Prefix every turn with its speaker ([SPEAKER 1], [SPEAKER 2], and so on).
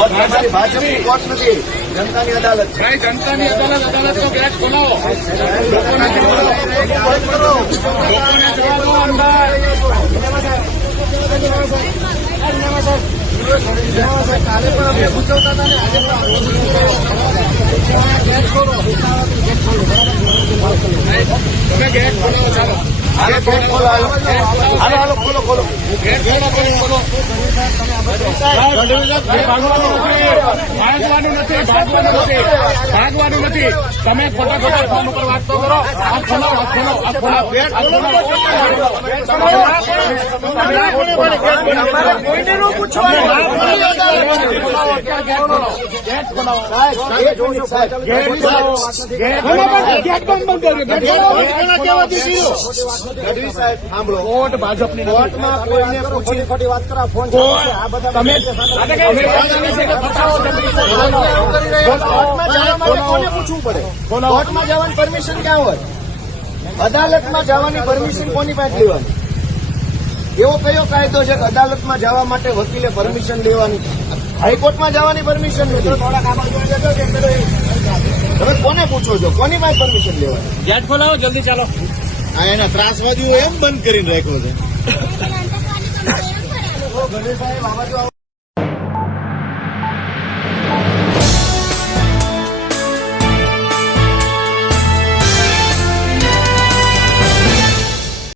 [SPEAKER 1] Court નથી. જનતાની અદાલત છે.
[SPEAKER 2] જનતાની અદાલત અદાલતનો ગેટ ખોલાવો. લોકોને જવા દો. અંદર
[SPEAKER 1] કાલે પણ અમે ગુજવતા હતા ને આજે પણ ગેટ ખોલો
[SPEAKER 2] તમે ગેટ ખોલાવો ચાલો
[SPEAKER 1] હાલો ગેટ ખોલો હાલો. હાલો ખોલો ખોલો
[SPEAKER 2] ગેટ ખોલો. ભાગવાનું નથી ભાગવાનું નથી ભાગવાનું નથી. તમે ખોટા ખોટા ફોન ઉપર વાત તો કરો. આ ખોલો આ ખોલો આ ખોલો. ગેટ ખોલો.
[SPEAKER 1] કોઈને નું પૂછવાનું
[SPEAKER 2] ગેટ કોર્ટ ભાજપની
[SPEAKER 1] કોઈને ખોટી વાત કરા ફોન જવા માટે કોને પૂછવું પડે કોર્ટમાં જવાની પરમિશન ક્યાં હોય અદાલતમાં જવાની પરમિશન કોની પાસે લેવાની એવો કયો કાયદો છે કે અદાલતમાં જવા માટે વકીલે પરમિશન લેવાની હાઈકોર્ટમાં જવાની પરમિશન નથી. તમે કોને પૂછો છો? કોની પાસે પરમિશન લેવાની?
[SPEAKER 2] ગેટ ખોલાવો જલ્દી ચાલો.
[SPEAKER 1] આ એના ત્રાસવાદીઓ એમ બંધ કરીને રાખ્યો છે.
[SPEAKER 3] ગણેશભાઈ અંતકવાદી